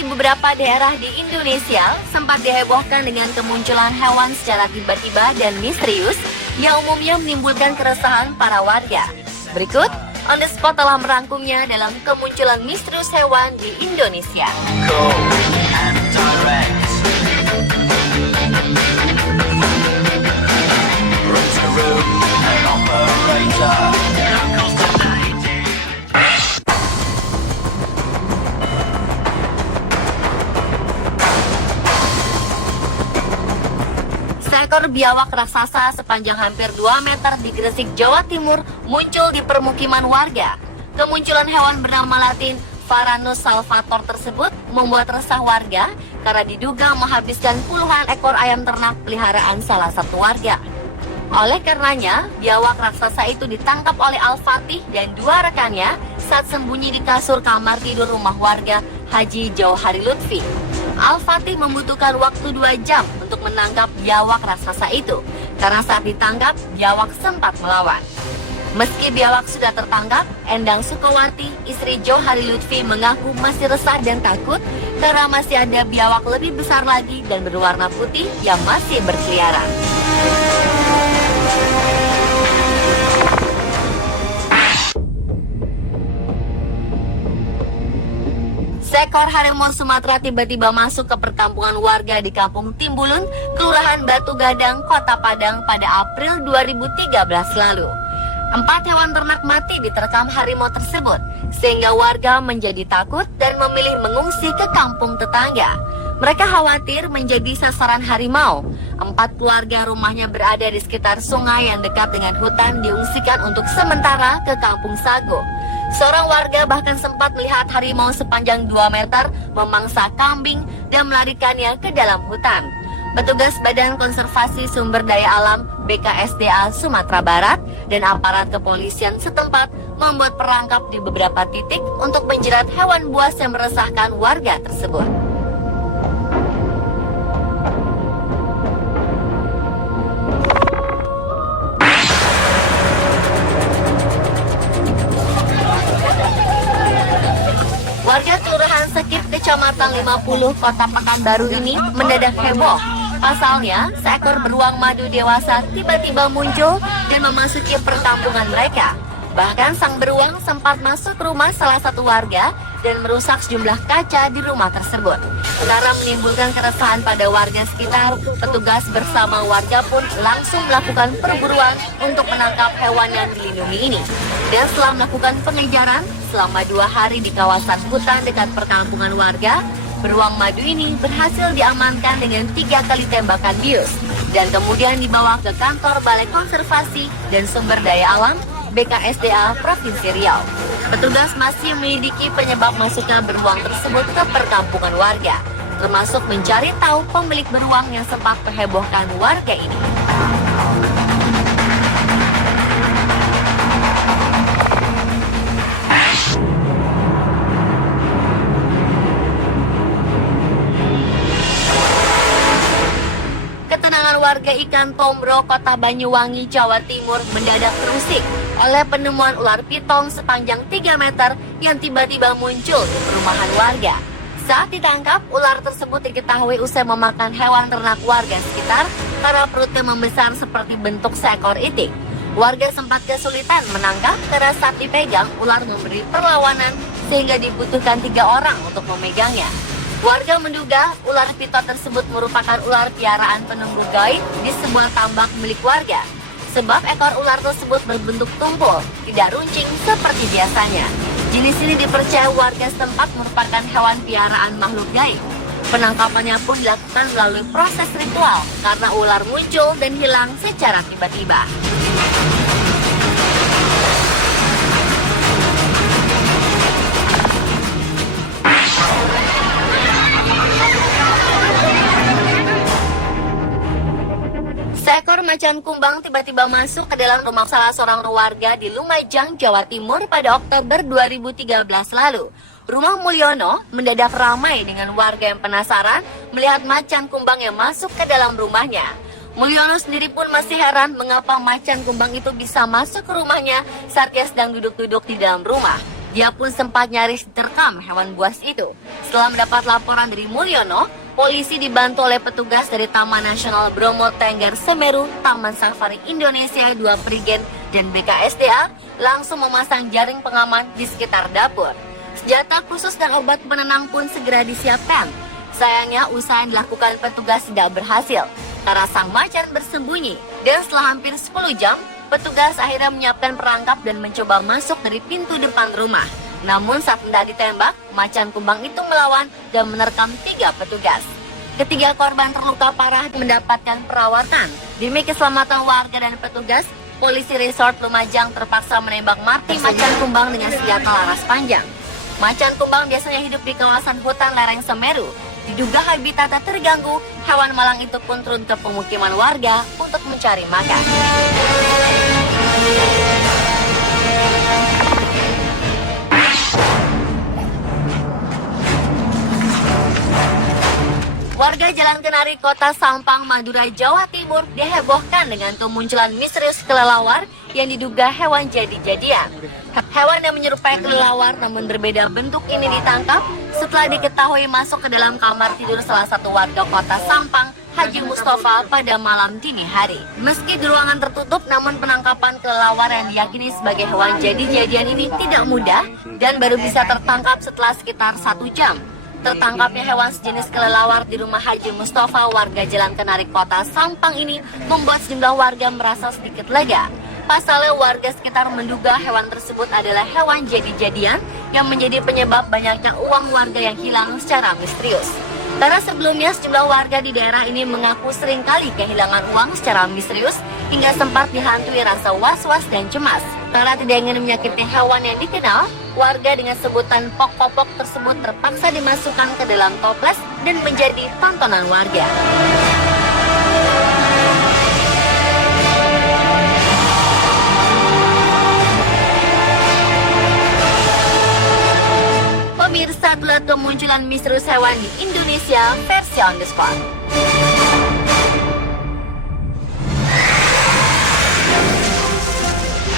di beberapa daerah di Indonesia sempat dihebohkan dengan kemunculan hewan secara tiba-tiba dan misterius yang umumnya menimbulkan keresahan para warga. Berikut, On The Spot telah merangkumnya dalam kemunculan misterius hewan di Indonesia. Seekor biawak raksasa sepanjang hampir 2 meter di Gresik, Jawa Timur muncul di permukiman warga. Kemunculan hewan bernama latin Varanus salvator tersebut membuat resah warga karena diduga menghabiskan puluhan ekor ayam ternak peliharaan salah satu warga. Oleh karenanya, biawak raksasa itu ditangkap oleh Al-Fatih dan 2 rekannya saat sembunyi di kasur kamar tidur rumah warga Haji Jauhari Lutfi. Al-Fatih membutuhkan waktu 2 jam untuk menangkap biawak raksasa itu, karena saat ditangkap, biawak sempat melawan. Meski biawak sudah tertangkap, Endang Sukawati, istri Jauhari Lutfi, mengaku masih resah dan takut karena masih ada biawak lebih besar lagi dan berwarna putih yang masih berkeliaran. Seekor harimau Sumatera tiba-tiba masuk ke perkampungan warga di Kampung Timbulun, Kelurahan Batu Gadang, Kota Padang pada April 2013 lalu. 4 hewan ternak mati diterkam harimau tersebut, sehingga warga menjadi takut dan memilih mengungsi ke kampung tetangga. Mereka khawatir menjadi sasaran harimau. 4 keluarga rumahnya berada di sekitar sungai yang dekat dengan hutan diungsikan untuk sementara ke Kampung Sago. Seorang warga bahkan sempat melihat harimau sepanjang 2 meter memangsa kambing dan melarikannya ke dalam hutan. Petugas Badan Konservasi Sumber Daya Alam BKSDA Sumatera Barat dan aparat kepolisian setempat membuat perangkap di beberapa titik untuk menjerat hewan buas yang meresahkan warga tersebut. Warga Kelurahan Sekip, Kecamatan 50, Kota Pekanbaru ini mendadak heboh. Pasalnya, seekor beruang madu dewasa tiba-tiba muncul dan memasuki perkampungan mereka. Bahkan sang beruang sempat masuk rumah salah satu warga dan merusak sejumlah kaca di rumah tersebut. Karena menimbulkan keresahan pada warga sekitar, petugas bersama warga pun langsung melakukan perburuan untuk menangkap hewan yang dilindungi ini. Dan setelah melakukan pengejaran selama 2 hari di kawasan hutan dekat perkampungan warga, beruang madu ini berhasil diamankan dengan 3 kali tembakan bius dan kemudian dibawa ke kantor Balai Konservasi dan Sumber Daya Alam BKSDA Provinsi Riau. Petugas masih menyelidiki penyebab masuknya beruang tersebut ke perkampungan warga, termasuk mencari tahu pemilik beruang yang sempat menghebohkan warga ini. Ketenangan warga Ikan Tombro, Kota Banyuwangi, Jawa Timur mendadak terusik oleh penemuan ular piton sepanjang 3 meter yang tiba-tiba muncul di perumahan warga. Saat ditangkap, ular tersebut diketahui usai memakan hewan ternak warga sekitar karena perutnya membesar seperti bentuk seekor itik. Warga sempat kesulitan menangkap karena saat dipegang, ular memberi perlawanan sehingga dibutuhkan 3 orang untuk memegangnya. Warga menduga ular piton tersebut merupakan ular piaraan penunggu gaib di sebuah tambak milik warga. Sebab ekor ular tersebut berbentuk tumpul, tidak runcing seperti biasanya. Jenis ini dipercaya warga setempat merupakan hewan piaraan makhluk gaib. Penangkapannya pun dilakukan melalui proses ritual karena ular muncul dan hilang secara tiba-tiba. Seekor macan kumbang tiba-tiba masuk ke dalam rumah salah seorang warga di Lumajang, Jawa Timur pada Oktober 2013 lalu. Rumah Mulyono mendadak ramai dengan warga yang penasaran melihat macan kumbang yang masuk ke dalam rumahnya. Mulyono sendiri pun masih heran mengapa macan kumbang itu bisa masuk ke rumahnya saat ia sedang duduk-duduk di dalam rumah. Dia pun sempat nyaris diterkam hewan buas itu. Setelah mendapat laporan dari Mulyono, polisi dibantu oleh petugas dari Taman Nasional Bromo Tengger Semeru, Taman Safari Indonesia 2 Prigen, dan BKSDA langsung memasang jaring pengaman di sekitar dapur. Senjata khusus dan obat penenang pun segera disiapkan. Sayangnya usaha yang dilakukan petugas tidak berhasil karena sang macan bersembunyi. Dan setelah hampir 10 jam, petugas akhirnya menyiapkan perangkap dan mencoba masuk dari pintu depan rumah. Namun saat hendak ditembak, macan kumbang itu melawan dan menerkam 3 petugas. Ketiga korban terluka parah mendapatkan perawatan. Demi keselamatan warga dan petugas, polisi Resort Lumajang terpaksa menembak mati macan kumbang dengan senjata laras panjang. Macan kumbang biasanya hidup di kawasan hutan lereng Semeru. Diduga habitatnya terganggu, hewan malang itu pun turun ke pemukiman warga untuk mencari makan. Warga Jalan Kenari, Kota Sampang, Madura, Jawa Timur dihebohkan dengan kemunculan misterius kelelawar yang diduga hewan jadi-jadian. Hewan yang menyerupai kelelawar namun berbeda bentuk ini ditangkap setelah diketahui masuk ke dalam kamar tidur salah satu warga Kota Sampang, Haji Mustafa, pada malam dini hari. Meski di ruangan tertutup, namun penangkapan kelelawar yang diyakini sebagai hewan jadi-jadian ini tidak mudah dan baru bisa tertangkap setelah sekitar 1 jam. Tertangkapnya hewan sejenis kelelawar di rumah Haji Mustafa, warga Jalan Kenari, Kota Sampang ini membuat sejumlah warga merasa sedikit lega. Pasalnya warga sekitar menduga hewan tersebut adalah hewan jadi-jadian yang menjadi penyebab banyaknya uang warga yang hilang secara misterius. Karena sebelumnya sejumlah warga di daerah ini mengaku seringkali kehilangan uang secara misterius hingga sempat dihantui rasa was-was dan cemas. Karena tidak ingin menyakiti hewan yang dikenal, warga dengan sebutan pok-popok tersebut terpaksa dimasukkan ke dalam toples dan menjadi tontonan warga. Pemirsa, itulah kemunculan misterius hewan di Indonesia versi on the spot.